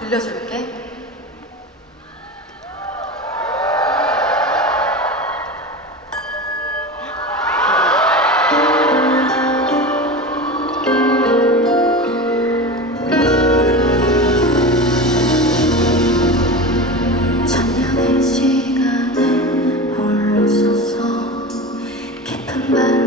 들려줄게. 천년의 시간에 홀로 서서 깊은 밤